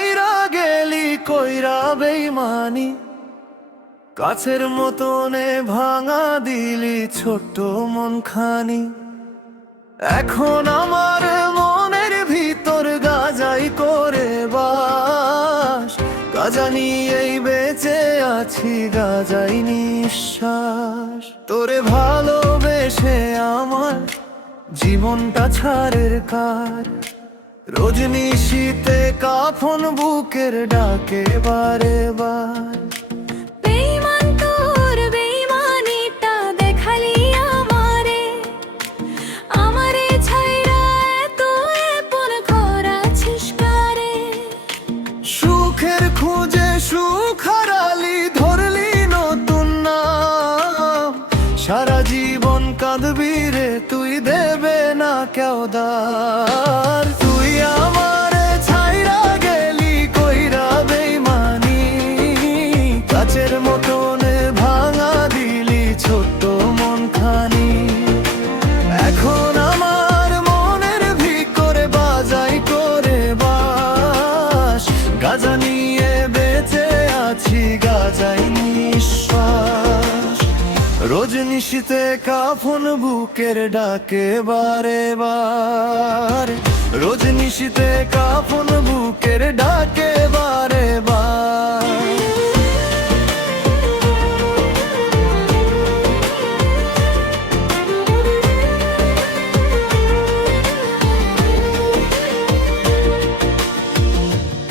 ছাইরা গেলি কইরা বেইমানি, কাছের মতনে ভাঙা দিলি ছোট্ট মন খানি। এখন আমার মনের ভিতর গাজাই করে বাস, গাজা নিয়েই বেঁচে আছি, গাজাই নিঃশ্বাস। তোরে ভালোবেসে আমার জীবনটা ছাড়ের কার, রজনীশীতে কাফন বুকের ডাকে বারে বার। বেঈমান তোর বেঈমানিটা দেখালি আমারে, আমারে ছাইরা এত আপন করাছিস কারে। সুখের খুঁজে সুখ হারালি, ধরলি নতুন নাম, সারা জীবন কাঁদবি রে তুই, দেবে না কেউ দার। তুই আমারে ছাইরা গেলি কইরা বেইমানি, কাচের মতনে ভাঙা দিলি ছোট্ট মন খানি। এখন আমার মনের ভিতরে বাজাই করে বাস, গাজা নিয়ে বেঁচে আছি, গাজাই নিঃশ্বাস। রজনীশীতে কাফন বুকের ডাকে বারে বার, রজনীশীতে কাফন বুকের ডাকে বারে বার।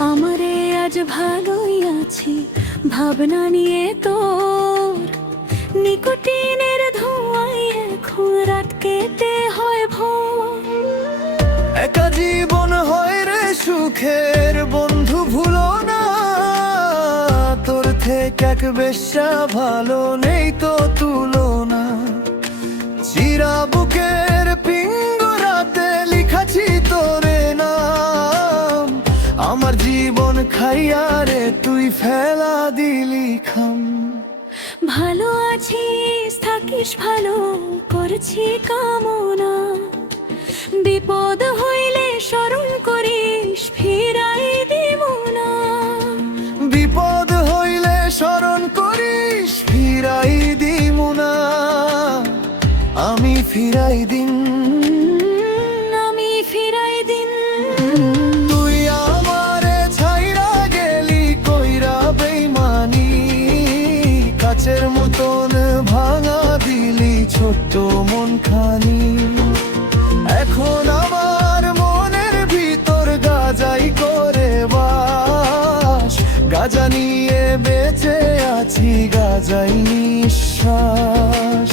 আমারে আজ ভালোই আছি ভাবনা নিয়ে তোর, নিকোটিনের ধোঁয়ায় এখন রাত কেটে হয় ভোর। একা জীবন হয় রে সুখের বন্ধু ভুলো না, তোর থেকে এক বেশ্যা ভালো নেই তো তুলনা। চিরা বুকের পিঙ্গরাতে লিখাছি তোরে নাম, আমার জীবন খাইয়া রে তুই ফেলা দিলি খাম। ভালো আছিস থাকিস ভালো করছি কামনা, বিপদ হইলে স্মরণ করিস ফিরাই দিব না। বিপদ হইলে স্মরণ করিস ফিরাই দিমু না, আমি ফিরাই দিন, আমি ফিরাই দিন। তুই আমারে ছাইরা গেলি কইরা বেইমানি, কাচের মতন ভাঙা দিলি ছোট্ট মন খানি। এখন আমার মনের ভিতর গাজাই করে বাস, গাজা নিয়ে বেঁচে আছি, গাজাই নিঃশ্বাস।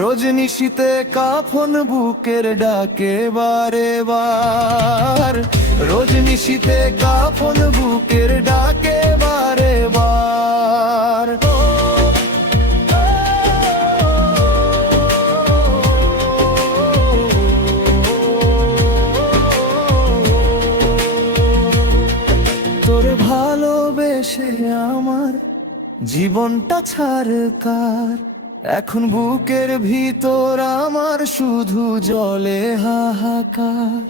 রজনীশীতে কাফন বুকের ডাকে বারে বার, রজনীশীতে কাফন বুকের ডাকে বারে বার। তোর ভালোবেসে আমার জীবনটা ছাড়কার, এখন বুকের ভিতর আমার শুধু জলে হাহাকার।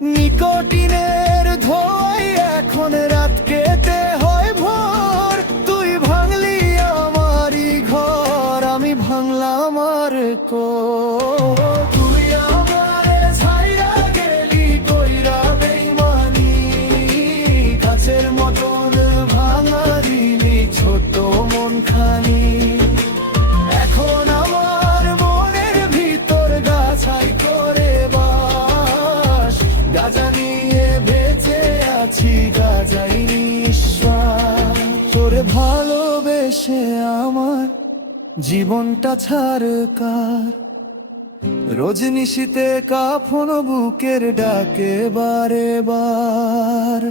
নিকোটিনের ধোঁয়ায় এখন রাত কেটে হয় ভোর, তুই ভাঙলি আমারই ঘর, আমি ভাঙলাম আর কোর। তুই আমারে ছাইরা গেলি কইরা বেইমানি, কাচের মতন ভাঙা দিলি ছোট্ট মন খানি। এখন আমার মনের ভিতর গাছাই করে বাস, গাজা নিয়ে বেঁচে আছি, গাজাই নিঃশ্বাস। তোরে ভালোবেসে আমার জীবনটা ছাড়কার, রজনীশীতে কাফন বুকের ডাকে বারে বার।